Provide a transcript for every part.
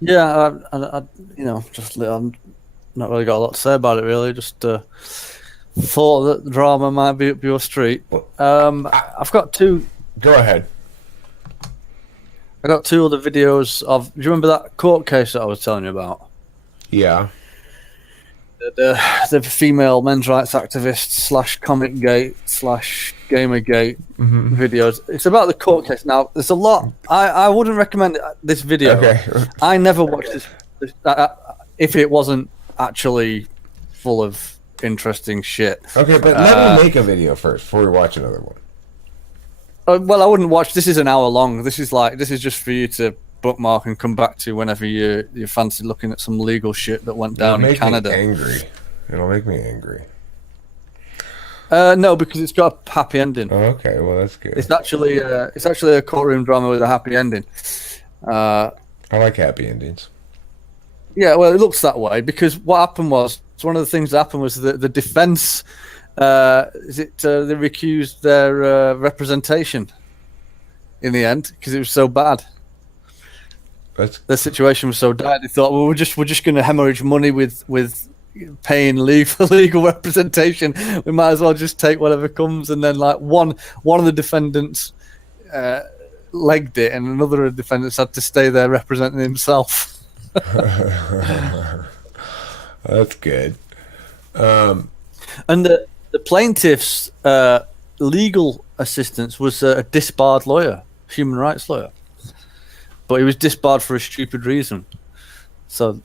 Yeah, just I've not really got a lot to say about it. Really, just thought that drama might be up your street. Well, I've got two. go ahead. I got two other videos of. Do you remember that court case that I was telling you about? Yeah. The female men's rights activist slash comic gate slash gamergate videos. It's about the court case. Now, there's a lot. I wouldn't recommend this video. Okay. I never watched this if it wasn't actually full of interesting shit. Okay, but let me make a video first before we watch another one. Well, I wouldn't watch. This is an hour long. This is just for you to bookmark and come back to whenever you fancy looking at some legal shit that went down in Canada. It'll make me angry. No, because it's got a happy ending. Oh, okay, well that's good. It's actually a courtroom drama with a happy ending. I like happy endings. Yeah, well, it looks that way because what happened was one of the things that happened was that the defense they recused their representation in the end because it was so bad. The situation was so dire. They thought, well, we're just going to hemorrhage money with paying legal representation. We might as well just take whatever comes. And then, like one of the defendants legged it, and another of the defendants had to stay there representing himself. That's good. And the plaintiff's legal assistance was a disbarred lawyer, human rights lawyer. But he was disbarred for a stupid reason. So,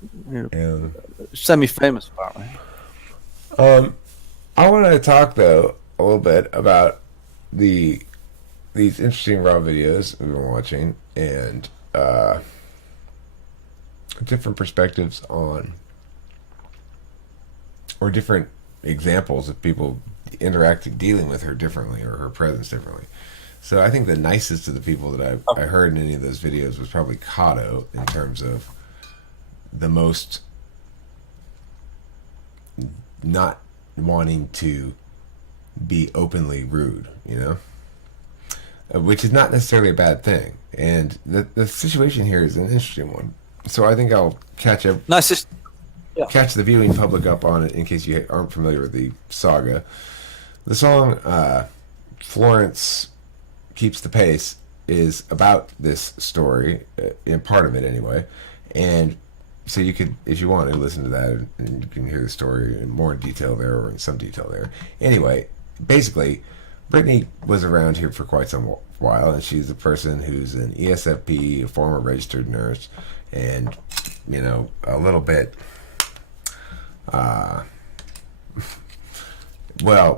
semi-famous apparently. I want to talk though a little bit about these interesting raw videos we've been watching and different perspectives on, or different examples of people interacting, dealing with her differently or her presence differently. So I think the nicest of the people that I heard in any of those videos was probably Kato in terms of the most not wanting to be openly rude, which is not necessarily a bad thing. And the situation here is an interesting one. So I think I'll catch the viewing public up on it in case you aren't familiar with the saga. The song Florence Keeps the Pace is about this story, in part of it anyway, and so you could, if you want to listen to that, and you can hear the story in more detail there, or in some detail there. Anyway, basically, Brittany was around here for quite some while, and she's a person who's an ESFP, a former registered nurse, and, a little bit, well,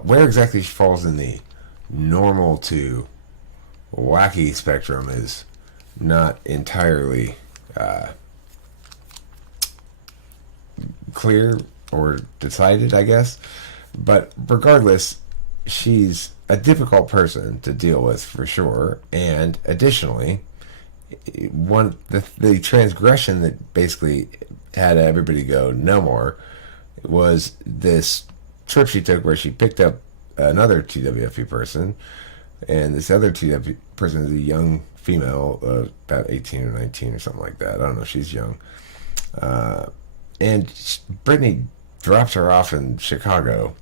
where exactly she falls in the normal to wacky spectrum is not entirely clear or decided, I guess. But regardless, she's a difficult person to deal with for sure. And additionally, the transgression that basically had everybody go no more was this trip she took where she picked up another TWFP person, and this other TWFP person is a young female, about 18 or 19 or something like that. I don't know, she's young. And Brittany dropped her off in Chicago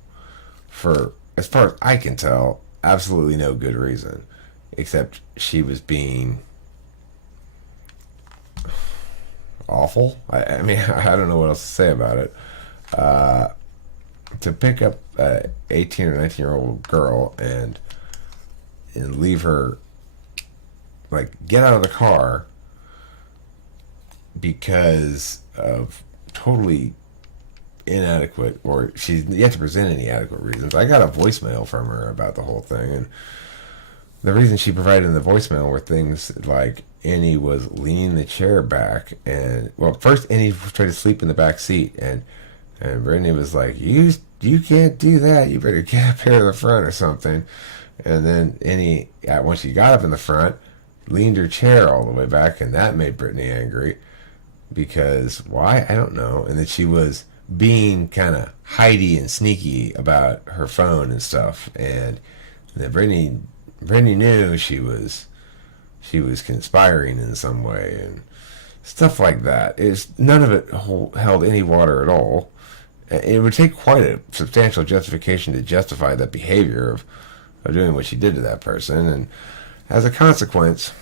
for, as far as I can tell, absolutely no good reason, except she was being awful. I mean, I don't know what else to say about it. To pick up an 18 or 19-year-old girl and leave her, like, get out of the car because of totally inadequate, or she's yet to present any adequate reasons. I got a voicemail from her about the whole thing, and the reason she provided in the voicemail were things like Annie was leaning the chair back, and, well, first Annie tried to sleep in the back seat, and Brittany was like, you can't do that, you better get up here to the front or something. And then Annie, once she got up in the front, leaned her chair all the way back, and that made Brittany angry. Because, why? I don't know. And then she was being kind of hidey and sneaky about her phone and stuff. And then Brittany knew she was conspiring in some way. And stuff like that. None of it held any water at all. It would take quite a substantial justification to justify that behavior of doing what she did to that person, and as a consequence,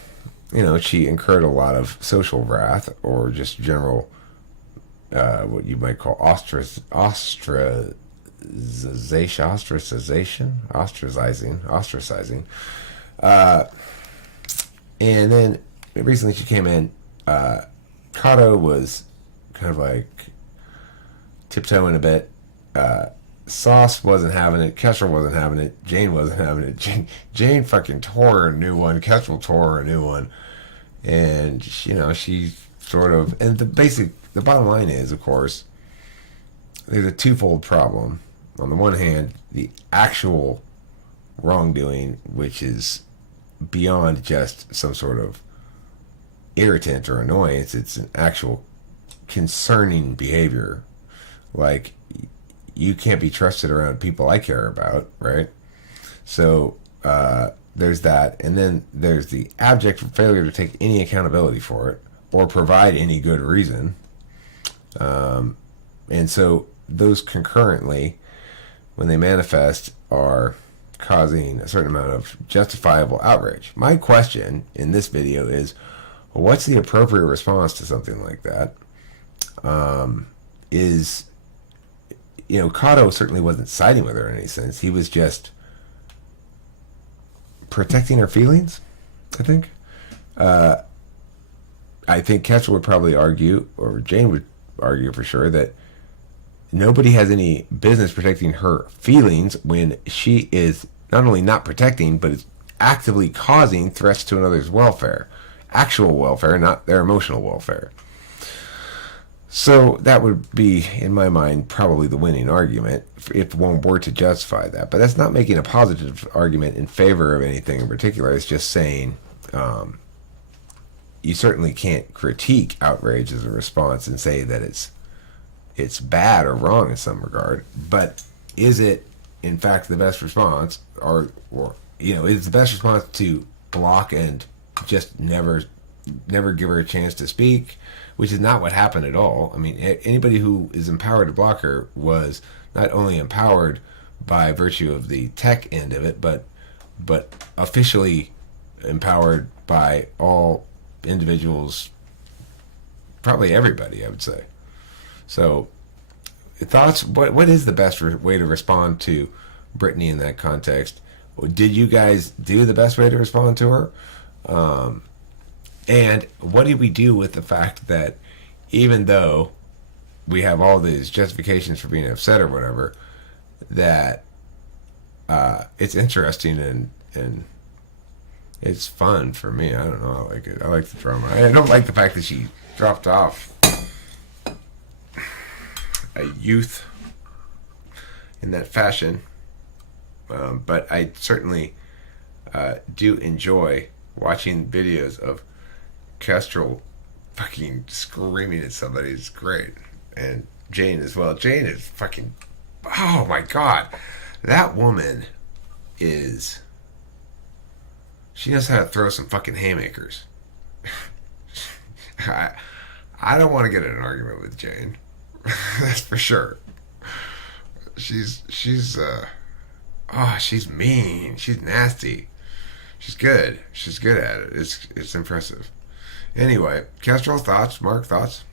she incurred a lot of social wrath or just general, what you might call ostracizing. And then recently she came in. Kato was kind of like tiptoeing a bit. Sauce wasn't having it. Kestrel wasn't having it. Jane wasn't having it. Jane fucking tore her a new one. Kestrel tore her a new one. And, she sort of... And the bottom line is, of course, there's a twofold problem. On the one hand, the actual wrongdoing, which is beyond just some sort of irritant or annoyance. It's an actual concerning behavior. Like, you can't be trusted around people I care about, right? So there's that, and then there's the abject failure to take any accountability for it or provide any good reason. And so those concurrently, when they manifest, are causing a certain amount of justifiable outrage. My question in this video is, what's the appropriate response to something like that? Kato certainly wasn't siding with her in any sense. He was just protecting her feelings, I think. I think Kestrel would probably argue, or Jane would argue for sure, that nobody has any business protecting her feelings when she is not only not protecting, but is actively causing threats to another's welfare. Actual welfare, not their emotional welfare. So that would be, in my mind, probably the winning argument if one were to justify that. But that's not making a positive argument in favor of anything in particular. It's just saying you certainly can't critique outrage as a response and say that it's bad or wrong in some regard. But is it, in fact, the best response? Or is the best response to block and just never give her a chance to speak? Which is not what happened at all. I mean, anybody who is empowered to block her was not only empowered by virtue of the tech end of it, but officially empowered by all individuals, probably everybody, I would say. So, thoughts? What is the best way to respond to Brittany in that context? Did you guys do the best way to respond to her? And what do we do with the fact that even though we have all these justifications for being upset or whatever, that it's interesting and it's fun for me. I don't know. I like it. I like the drama. I don't like the fact that she dropped off a youth in that fashion. But I certainly do enjoy watching videos of Kestrel fucking screaming at somebody. Is great. And Jane as well. Jane is fucking, oh my god, that woman is, she knows how to throw some fucking haymakers. I don't want to get in an argument with Jane. That's for sure. She's mean. She's nasty. She's good. She's good at it. It's impressive. Anyway, Kestrel, thoughts? Mark, thoughts?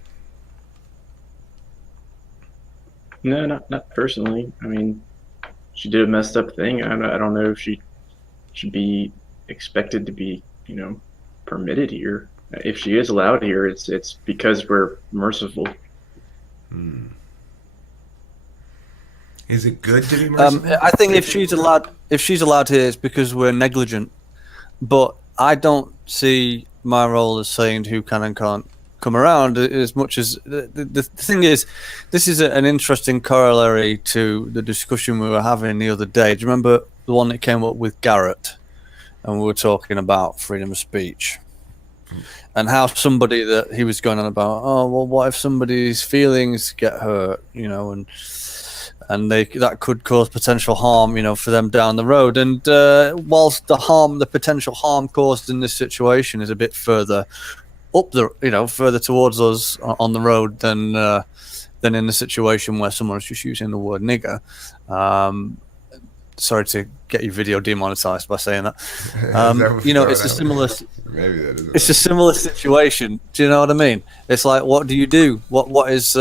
No, not personally. I mean, she did a messed up thing. I don't know if she should be expected to be, permitted here. If she is allowed here, it's because we're merciful. Is it good to be merciful? I think if she's allowed here, it's because we're negligent. But I don't see my role as saying who can and can't come around as much as the thing is, this is an interesting corollary to the discussion we were having the other day. Do you remember the one that came up with Garrett? And we were talking about freedom of speech and how somebody that he was going on about, oh, well, what if somebody's feelings get hurt, and that could cause potential harm, for them down the road. And whilst the potential harm caused in this situation is a bit further up the, further towards us on the road than in a situation where someone's just using the word nigger. Sorry to get your video demonetized by saying that. It's a similar. Maybe that is. It's a similar situation. Do you know what I mean? It's like, what do you do? What is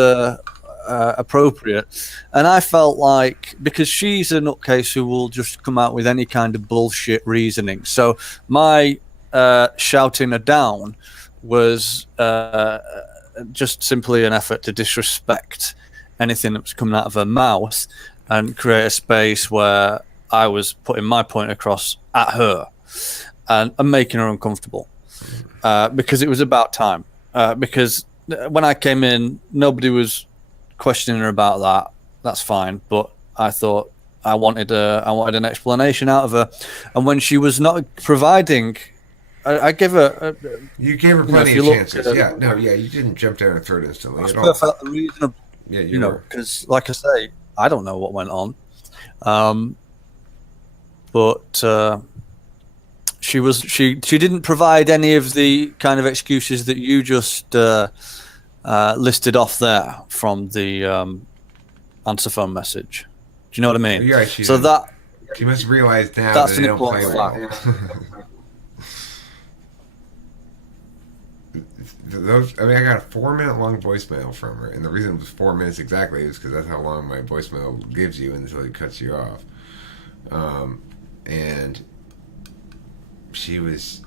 appropriate? And I felt like, because she's a nutcase who will just come out with any kind of bullshit reasoning. So my shouting her down was just simply an effort to disrespect anything that was coming out of her mouth and create a space where I was putting my point across at her and making her uncomfortable, because it was about time. Because when I came in, nobody was questioning her about that. That's fine, but I thought I wanted an explanation out of her, and when she was not providing, I gave her. You gave her plenty of chances. You didn't jump down and throw it instantly at all. Perfectly reasonable. Yeah, you know, because like I say, I don't know what went on, but she didn't provide any of the kind of excuses that you just listed off there from the answer phone message. Do you know what I mean? Yeah, she must realize now that they don't play well. I got a 4-minute long voicemail from her, and the reason it was 4 minutes exactly is because that's how long my voicemail gives you until it cuts you off. And she was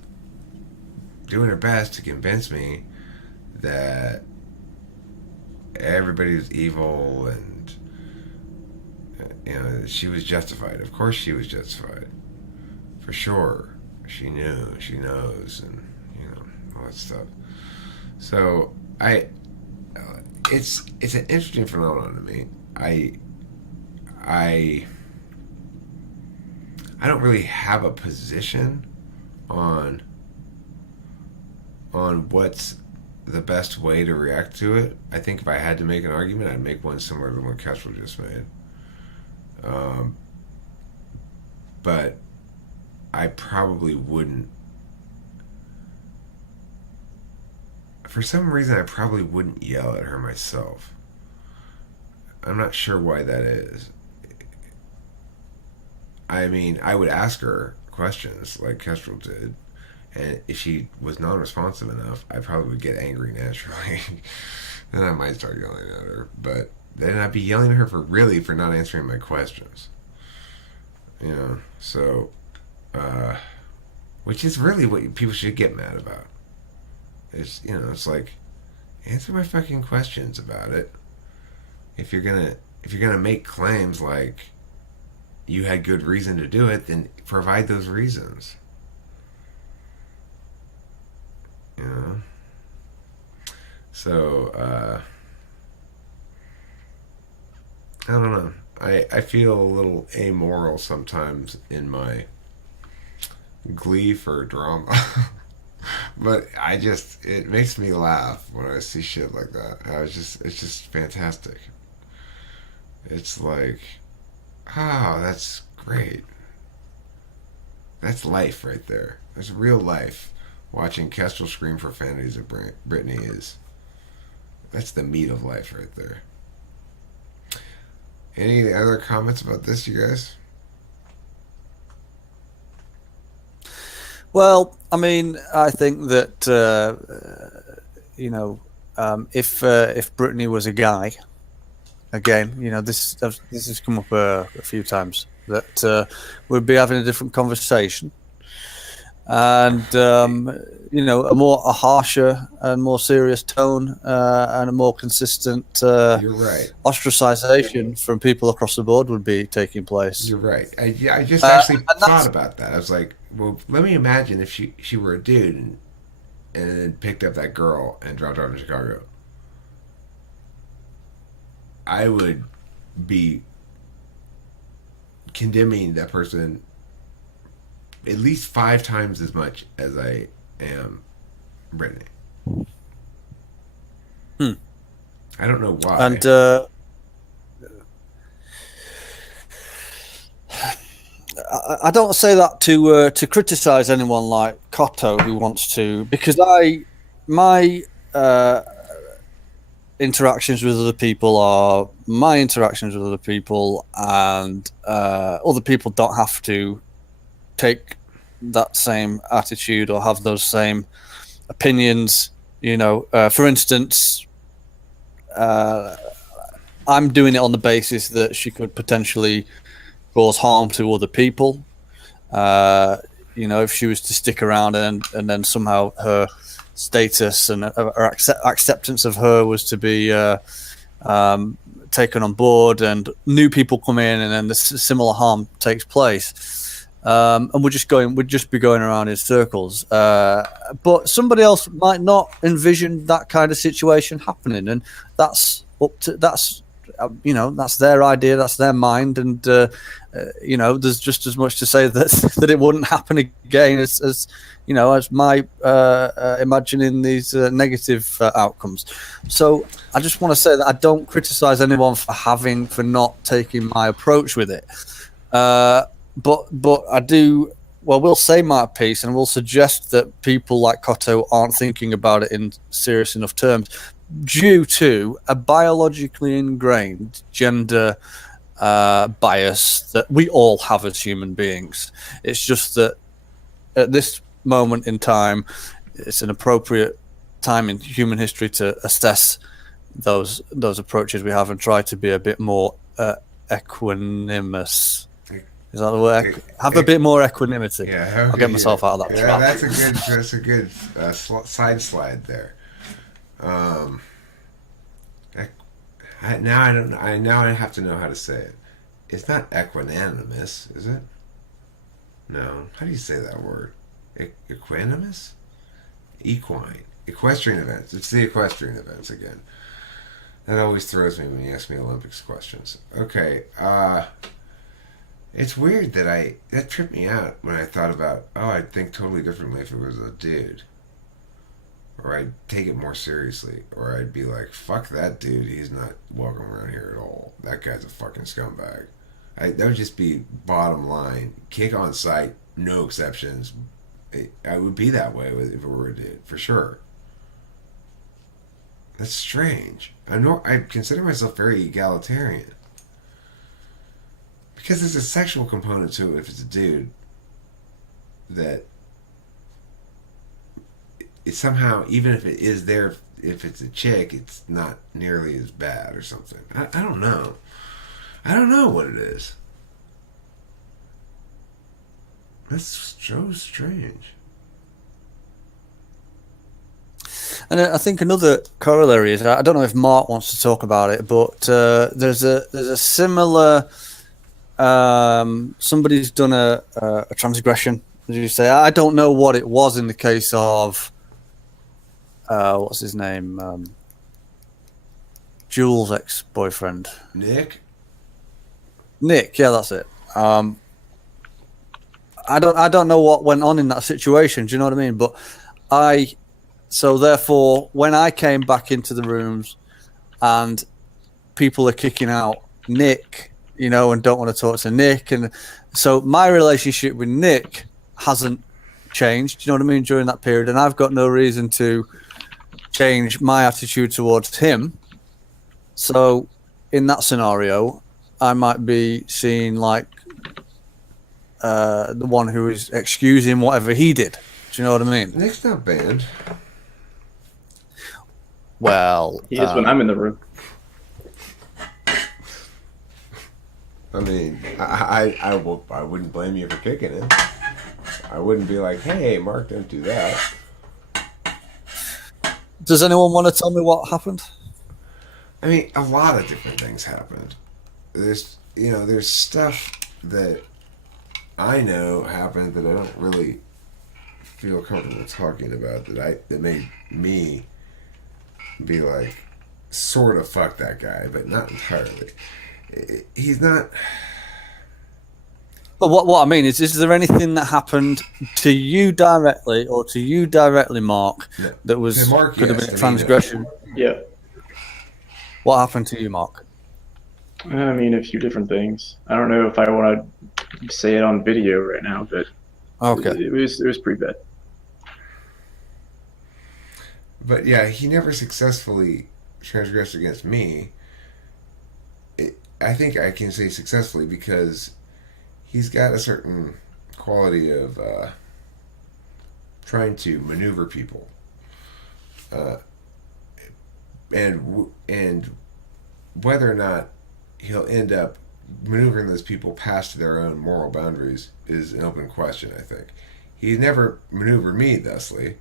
doing her best to convince me that everybody was evil, and she was justified. Of course she was justified, for sure. She knew, she knows, and all that stuff. So it's an interesting phenomenon to me. I don't really have a position on what's the best way to react to it. I think if I had to make an argument, I'd make one similar to what Kestrel just made. But I probably wouldn't. For some reason, I probably wouldn't yell at her myself. I'm not sure why that is. I mean, I would ask her questions like Kestrel did, and if she was non-responsive enough, I probably would get angry naturally. Then I might start yelling at her, but then I'd be yelling at her for not answering my questions. So, which is really what people should get mad about. It's like, answer my fucking questions about it. If you're gonna make claims like you had good reason to do it, then provide those reasons. So I don't know. I feel a little amoral sometimes in my glee for drama. But it makes me laugh when I see shit like that. It's just fantastic. It's like, oh, that's great. That's life right there. That's real life. Watching Kestrel scream profanities at Brittany that's the meat of life right there. Any other comments about this, you guys? Well, I mean, I think that if Brittany was a guy, again, this has come up a few times, that we'd be having a different conversation, and a harsher and more serious tone, and a more consistent You're right. ostracization from people across the board would be taking place. You're right. I just actually thought about that. I was like, well, let me imagine if she were a dude and then picked up that girl and dropped her off in Chicago. I would be condemning that person at least 5 times as much as I am Brittany. I don't know why. And I don't say that to criticize anyone like Cotto who wants to, because my interactions with other people are my interactions with other people, and other people don't have to take that same attitude or have those same opinions. For instance, I'm doing it on the basis that she could potentially cause harm to other people. If she was to stick around and then somehow her status and her acceptance of her was to be taken on board, and new people come in, and then the similar harm takes place, and we'd just be going around in circles. But somebody else might not envision that kind of situation happening, and that's their idea, that's their mind, and there's just as much to say that it wouldn't happen again as my imagining these negative outcomes. So I just want to say that I don't criticize anyone for not taking my approach with it, but I do. Well, we'll say my piece, and we'll suggest that people like Cotto aren't thinking about it in serious enough terms, due to a biologically ingrained gender bias that we all have as human beings. It's just that at this moment in time, it's an appropriate time in human history to assess those approaches we have and try to be a bit more equanimous. Is that the word? Have a bit more equanimity. Yeah, I'll get myself out of that trap. That's a good side slide there. Now I have to know how to say it. It's not equanimous, is it? No. How do you say that word? Equanimous? Equine. Equestrian events. It's the equestrian events again. That always throws me when you ask me Olympics questions. Okay. It's weird that tripped me out when I thought about, I'd think totally differently if it was a dude. Or I'd take it more seriously. Or I'd be like, fuck that dude, he's not welcome around here at all. That guy's a fucking scumbag. That would just be bottom line. Kick on sight, no exceptions. I would be that way if it were a dude, for sure. That's strange. I consider myself very egalitarian. Because there's a sexual component to it if it's a dude that it's somehow, even if it is there, if it's a chick, it's not nearly as bad or something. I don't know. I don't know what it is. That's so strange. And I think another corollary is, I don't know if Mark wants to talk about it, but there's a similar. Somebody's done a transgression, as you say. I don't know what it was in the case of what's his name, Jules' ex-boyfriend, Nick. Yeah, that's it. I don't know what went on in that situation. Do you know what I mean? But so therefore, when I came back into the rooms and people are kicking out Nick, and don't want to talk to Nick, and so my relationship with Nick hasn't changed. Do you know what I mean? During that period, and I've got no reason to change my attitude towards him. So, in that scenario, I might be seen like the one who is excusing whatever he did. Do you know what I mean? Nick's not banned. Well, he is when I'm in the room. I mean, I wouldn't blame you for kicking him. I wouldn't be like, hey, Mark, don't do that. Does anyone want to tell me what happened? I mean, a lot of different things happened. There's stuff that I know happened that I don't really feel comfortable talking about that made me be like, sort of fuck that guy, but not entirely. He's not. But what I mean is there anything that happened to you directly, or to you directly, Mark, that was could have been a transgression? Yeah. What happened to you, Mark? I mean, a few different things. I don't know if I want to say it on video right now, but okay, it was pretty bad. But yeah, he never successfully transgressed against me. I think I can say successfully because he's got a certain quality of trying to maneuver people, uh, and whether or not he'll end up maneuvering those people past their own moral boundaries is an open question. I think he never maneuvered me thusly,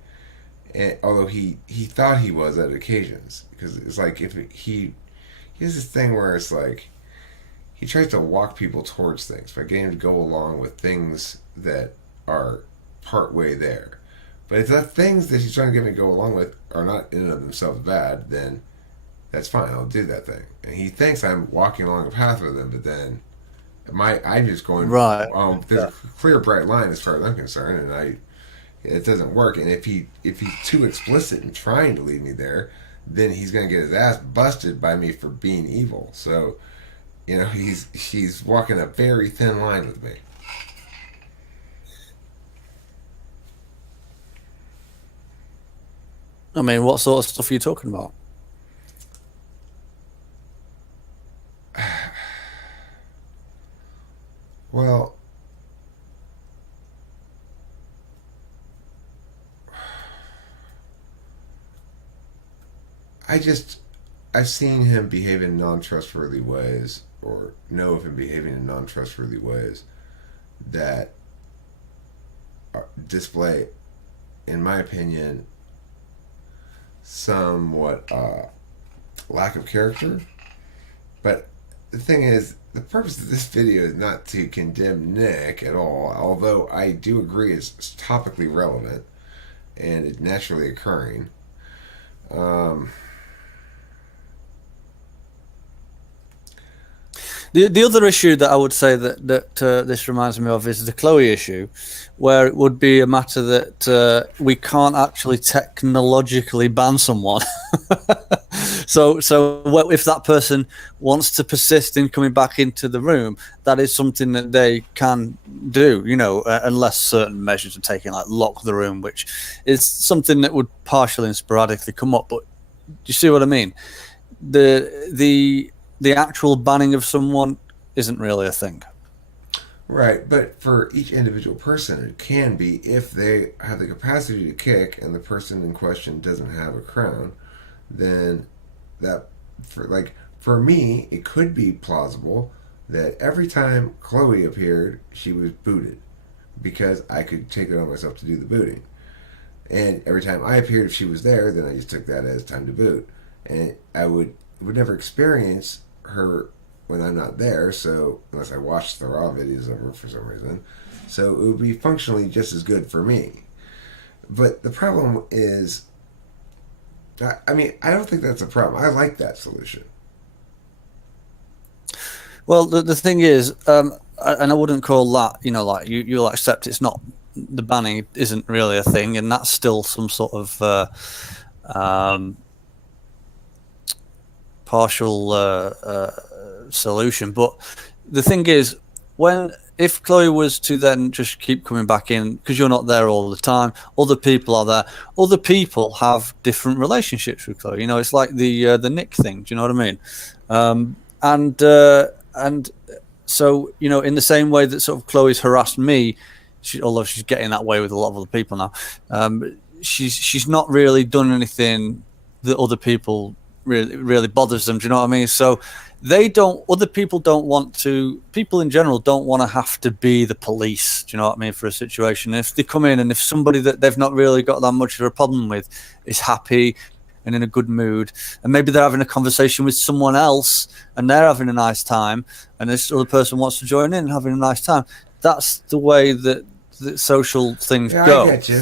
and although he thought he was at occasions, because it's like if he has this thing where it's like he tries to walk people towards things by getting them to go along with things that are part way there. But if the things that he's trying to get me to go along with are not in and of themselves bad, then that's fine. I'll do that thing. And he thinks I'm walking along a path with him, but then I'm just going Right. there's Yeah. a clear bright line as far as I'm concerned, and it doesn't work. And if he's too explicit in trying to lead me there, then he's gonna get his ass busted by me for being evil. So, he's walking a very thin line with me. I mean, what sort of stuff are you talking about? Well, I've seen him behave in non-trustworthy ways, or know of him behaving in non-trustworthy ways that display, in my opinion, somewhat lack of character. But the thing is, the purpose of this video is not to condemn Nick at all, although I do agree it's topically relevant and it's naturally occurring. Um, The other issue that I would say that this reminds me of is the Chloe issue, where it would be a matter that we can't actually technologically ban someone. So if that person wants to persist in coming back into the room, that is something that they can do, unless certain measures are taken, like lock the room, which is something that would partially and sporadically come up. But do you see what I mean? The actual banning of someone isn't really a thing. right, but for each individual person, it can be if they have the capacity to kick and the person in question doesn't have a crown, then that, for me, it could be plausible that every time Chloe appeared, she was booted because I could take it on myself to do the booting. And every time I appeared, if she was there, then I just took that as time to boot. And I would never experience her when I'm not there, so unless I watched the raw videos of her for some reason. So it would be functionally just as good for me. But the problem is, I don't think that's a problem. I like that solution. Well, the thing is, and I wouldn't call that, like you'll accept it's not, the banning isn't really a thing, and that's still some sort of partial solution. But the thing is, if Chloe was to then just keep coming back in because you're not there all the time, other people are there. Other people have different relationships with Chloe. It's like the Nick thing. Do you know what I mean? And so in the same way that sort of Chloe's harassed me, although she's getting that way with a lot of other people now, she's not really done anything that other people really bothers them. Do you know what I mean? So other people people in general don't want to have to be the police, do you know what I mean, for a situation. If they come in and if somebody that they've not really got that much of a problem with is happy and in a good mood, and maybe they're having a conversation with someone else and they're having a nice time, and this other person wants to join in and having a nice time, that's the way that social things go. I get you.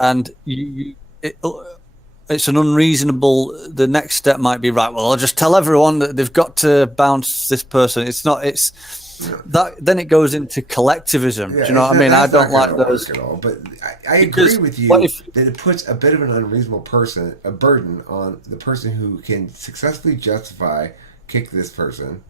And it's an unreasonable. The next step might be, right, well, I'll just tell everyone that they've got to bounce this person. It's not. It's that. Then it goes into collectivism. Do you know what I mean? I don't like those at all. But I agree with you that it puts a bit of an unreasonable burden on the person who can successfully kick this person,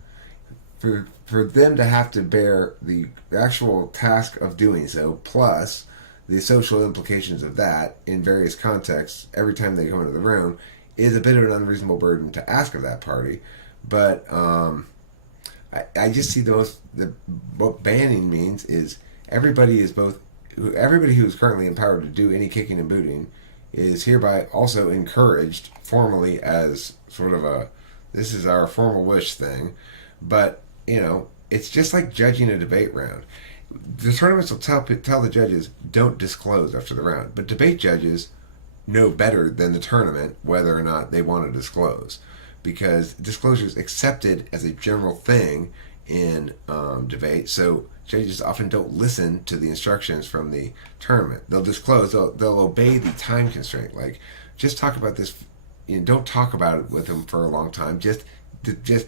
for them to have to bear the actual task of doing so, plus the social implications of that in various contexts every time they come into the room is a bit of an unreasonable burden to ask of that party. But I just see what banning means is everybody who is currently empowered to do any kicking and booting is hereby also encouraged formally as sort of this is our formal wish thing. But it's just like judging a debate round. The tournaments will tell the judges don't disclose after the round, but debate judges know better than the tournament whether or not they want to disclose, because disclosure is accepted as a general thing in debate. So judges often don't listen to the instructions from the tournament. They'll disclose. They'll obey the time constraint. Like, just talk about this. Don't talk about it with them for a long time. Just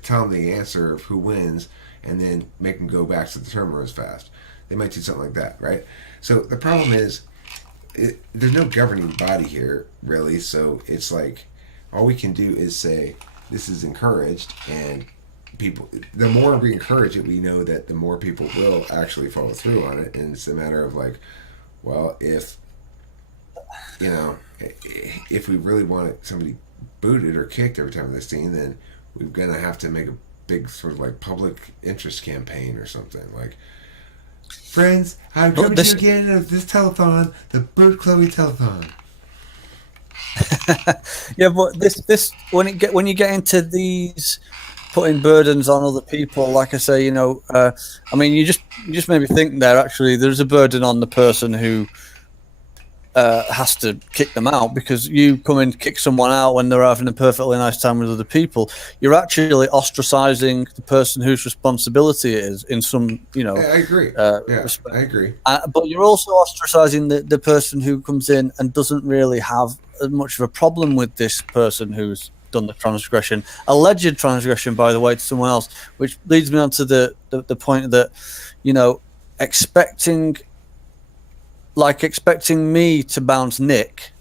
tell them the answer of who wins, and then make them go back to the tournament as fast. They might do something like that, right? So the problem is, there's no governing body here, really. So it's like, all we can do is say this is encouraged, and people, the more we encourage it, we know that the more people will actually follow through on it. And it's a matter of like, well, if we really want somebody booted or kicked every time they're seen, then we're gonna have to make a big sort of like public interest campaign or something. Like, friends, I'm coming to again of this telethon, the Boot Chloe telethon. Yeah, but this when you get into these putting burdens on other people, like I say, I mean, you just made me think there. Actually, there's a burden on the person who has to kick them out, because you come and kick someone out when they're having a perfectly nice time with other people. You're actually ostracizing the person whose responsibility it is in some, I agree. respect. I agree. But you're also ostracizing the person who comes in and doesn't really have as much of a problem with this person who's done the transgression, alleged transgression, by the way, to someone else, which leads me on to the point that, expecting me to bounce Nick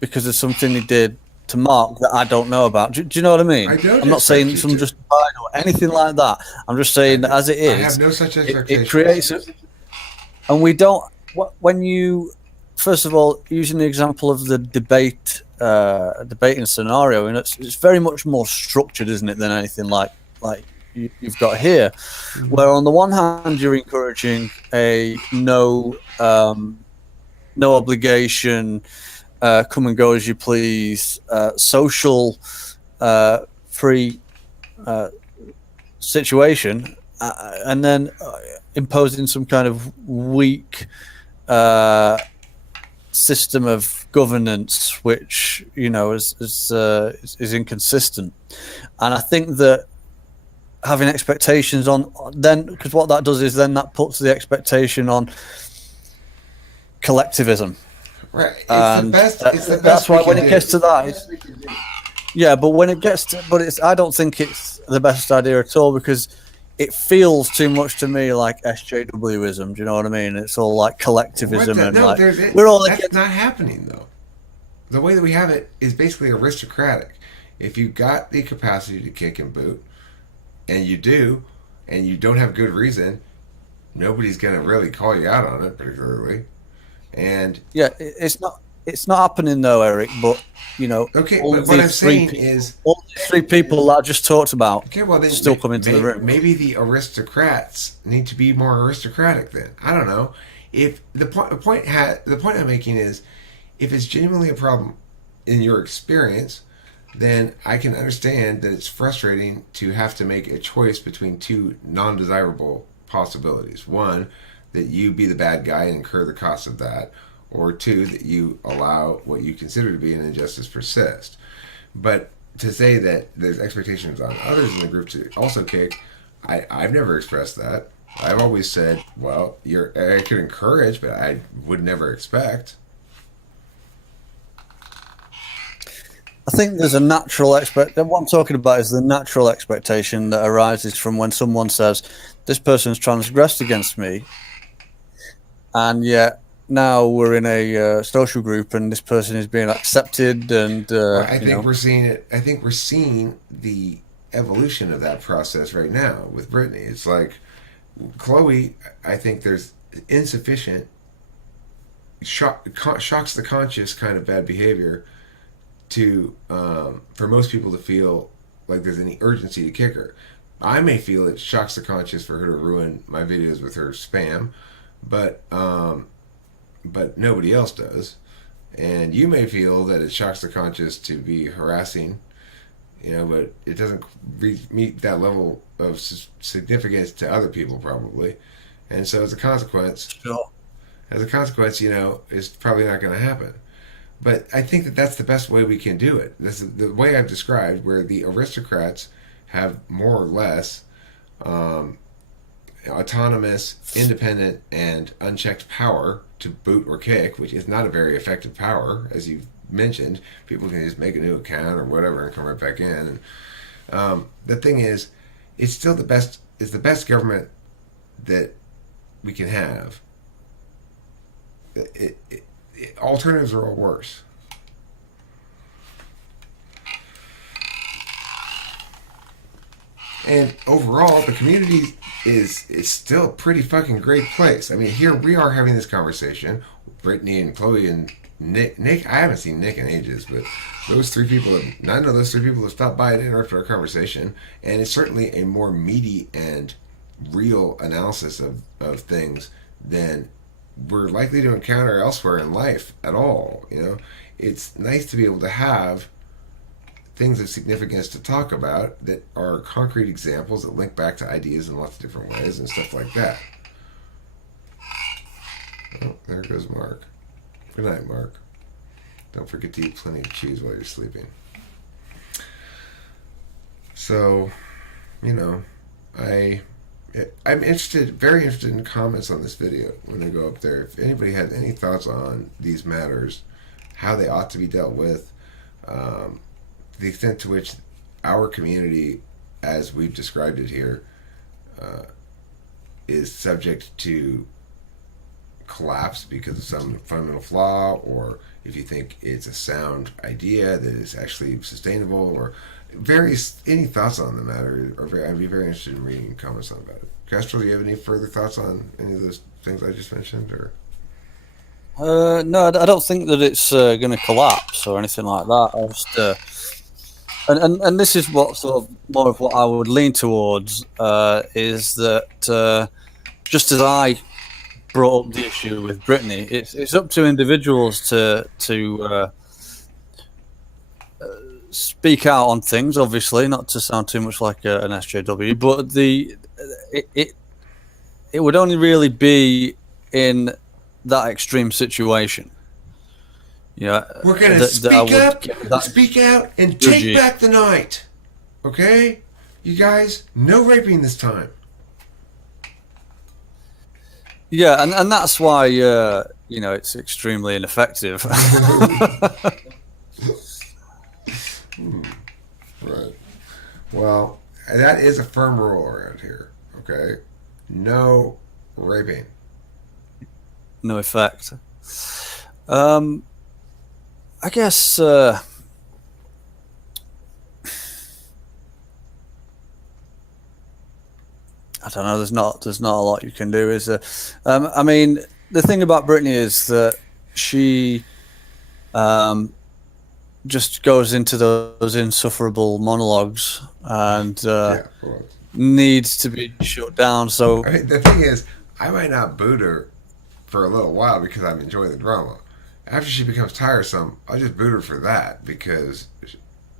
because of something he did to Mark that I don't know about. Do you know what I mean? I'm not saying it's unjustified or anything like that. I'm just saying that as it is, I have no such expectations. It creates it, and we don't. When you, first of all, using the example of the debating scenario, and it's very much more structured, isn't it, than anything like you've got here, where on the one hand you're encouraging a no obligation, come and go as you please, social free situation, and then imposing some kind of weak system of governance, which is inconsistent. And I think that having expectations on then, because what that does is then that puts the expectation on collectivism. Right. It's the best. That's why when it gets to that, I don't think it's the best idea at all, because it feels too much to me like SJWism. Do you know what I mean? It's all like collectivism we're all. That's not happening though. The way that we have it is basically aristocratic. If you got the capacity to kick and boot, and you do, and you don't have good reason, nobody's gonna really call you out on it particularly. And it's not happening though, Eric. But okay. But what I'm saying is, all the three people that I just talked about, then still come into the room. Maybe the aristocrats need to be more aristocratic. Then I don't know. If the point I'm making is, if it's genuinely a problem in your experience, then I can understand that it's frustrating to have to make a choice between two non-desirable possibilities. One, that you be the bad guy and incur the cost of that, or two, that you allow what you consider to be an injustice persist. But to say that there's expectations on others in the group to also kick, I've never expressed that. I've always said, well, I could encourage, but I would never expect. I think there's a natural what I'm talking about is the natural expectation that arises from when someone says, this person's transgressed against me, and yet now we're in a social group and this person is being accepted, and I think we're seeing it. I think we're seeing the evolution of that process right now with Brittany. It's like Chloe, I think there's insufficient shocks the conscious kind of bad behavior to for most people to feel like there's any urgency to kick her. I may feel it shocks the conscious for her to ruin my videos with her spam, but nobody else does. And you may feel that it shocks the conscious to be harassing, but it doesn't meet that level of significance to other people probably. And so as a consequence, Sure. It's probably not going to happen. But I think that that's the best way we can do it. This is the way I've described, where the aristocrats have more or less autonomous, independent, and unchecked power to boot or kick, which is not a very effective power, as you've mentioned. People can just make a new account or whatever and come right back in. And the thing is, it's still the best. It's the best government that we can have. Alternatives are all worse. And overall, the community is still a pretty fucking great place. I mean, here we are having this conversation. Brittany and Chloe and Nick. I haven't seen Nick in ages, but none of those three people have stopped by to interrupt our conversation. And it's certainly a more meaty and real analysis of things than we're likely to encounter elsewhere in life at all. It's nice to be able to have things of significance to talk about that are concrete examples that link back to ideas in lots of different ways and stuff like that. Oh, there goes Mark. Good night, Mark. Don't forget to eat plenty of cheese while you're sleeping. So, I'm very interested in comments on this video when I go up there. If anybody had any thoughts on these matters, how they ought to be dealt with, the extent to which our community, as we've described it here, is subject to collapse because of some fundamental flaw, or if you think it's a sound idea that is actually sustainable, or any thoughts on the matter, I'd be very interested in reading comments on about it. Kestrel, do you have any further thoughts on any of those things I just mentioned, or? No, I don't think that it's going to collapse or anything like that. I just, and this is what sort of more of what I would lean towards is that just as I brought up the issue with Brittany, it's up to individuals to speak out on things. Obviously, not to sound too much like an SJW, but it would only really be in that extreme situation. We're gonna speak out, and take back the night. Okay, you guys, no raping this time. Yeah, and that's why it's extremely ineffective. Right. Well, that is a firm rule around here. Okay, no raping. No effect. I guess I don't know. There's not a lot you can do, is there? I mean, the thing about Brittany is that she just goes into those insufferable monologues and needs to be shut down. So the thing is, I might not boot her for a little while because I'm enjoying the drama. After she becomes tiresome, I'll just boot her for that because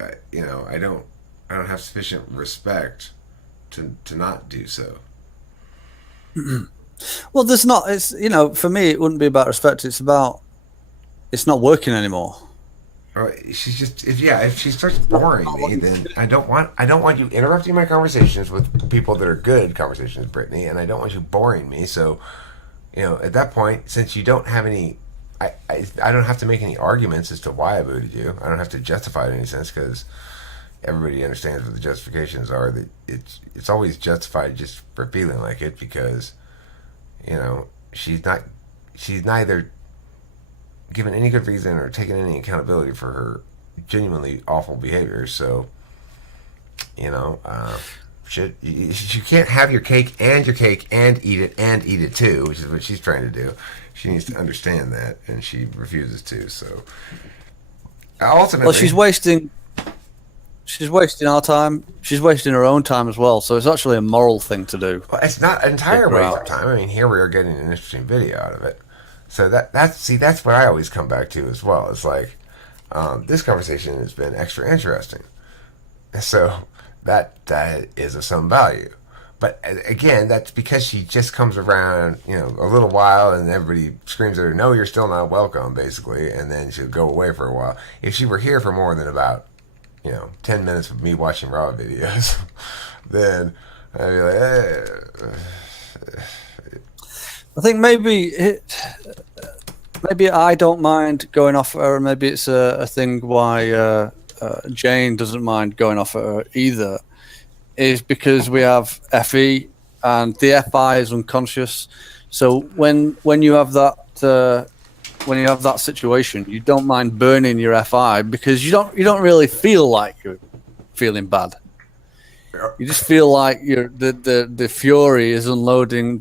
I don't have sufficient respect to not do so. Well, there's not. It's for me, it wouldn't be about respect. It's about it's not working anymore. She's just if she starts boring me, then I don't want you interrupting my conversations with people that are good conversations, Brittany, and I don't want you boring me. So, at that point, since you don't have any, I don't have to make any arguments as to why I booted you. I don't have to justify it in any sense because everybody understands what the justifications are. That it's always justified just for feeling like it because, she's neither given any good reason or taken any accountability for her genuinely awful behavior. So, you can't have your cake and eat it too, which is what she's trying to do. She needs to understand that, and she refuses to. So ultimately, well, she's wasting our time. She's wasting her own time as well. So it's actually a moral thing to do. Well, it's not an entire waste of time. I mean, here we are getting an interesting video out of it. So that's what I always come back to as well. It's like this conversation has been extra interesting. So that is of some value. But again, that's because she just comes around, a little while, and everybody screams at her, "No, you're still not welcome," basically, and then she'll go away for a while. If she were here for more than about 10 minutes of me watching raw videos, then I'd be like, I think maybe I don't mind going off at her. Maybe it's a thing why Jane doesn't mind going off at her either, is because we have FE and the FI is unconscious. So when you have that situation, you don't mind burning your FI because you don't really feel like you're feeling bad. You just feel like the fury is unloading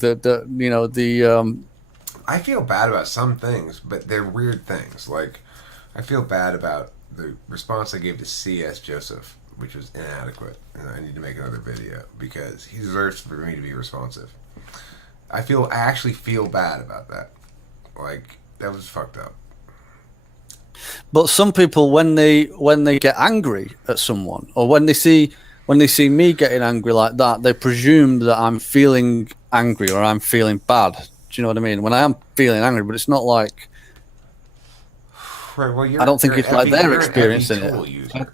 I feel bad about some things, but they're weird things. Like, I feel bad about the response I gave to C.S. Joseph, which was inadequate, and I need to make another video because he deserves for me to be responsive. I actually feel bad about that. Like, that was fucked up. But some people, when they get angry at someone, or when they see me getting angry like that, they presume that I'm feeling angry or I'm feeling bad. Do you know what I mean? When I am feeling angry, but it's not like. Right, well, I don't think it's like they're experiencing it. User.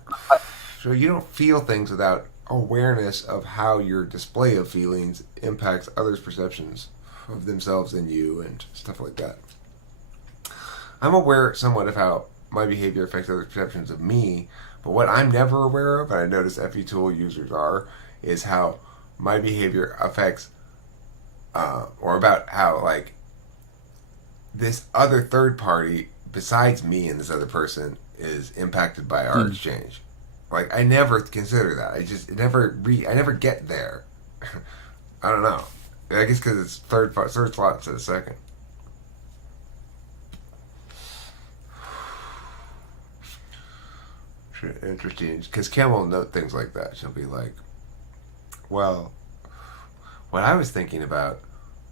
So you don't feel things without awareness of how your display of feelings impacts others' perceptions of themselves and you and stuff like that. I'm aware somewhat of how my behavior affects others' perceptions of me, but what I'm never aware of, and I notice FE tool users are, is how my behavior affects, or about how, like, this other third party besides me and this other person is impacted by our exchange. Like, I never consider that. I never get there. I don't know. I guess because it's third slot instead of second. Interesting, because Kim will note things like that. She'll be like, well, what I was thinking about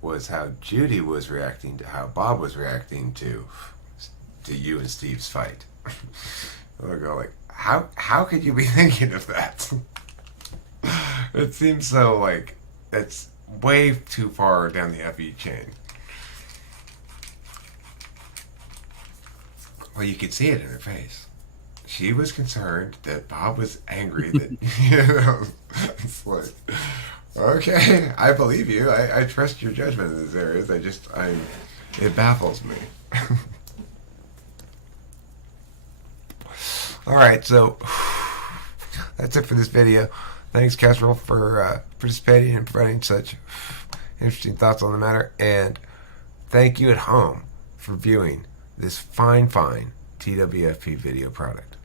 was how Judy was reacting to how Bob was reacting to you and Steve's fight. I'll go like, how could you be thinking of that? It seems so like it's way too far down the FE chain. Well, you could see it in her face. She was concerned that Bob was angry that, it's like, okay, I believe you. I trust your judgment in this area. It baffles me. All right, so that's it for this video. Thanks, Kestrel, for participating and providing such interesting thoughts on the matter. And thank you at home for viewing this fine TWFP video product.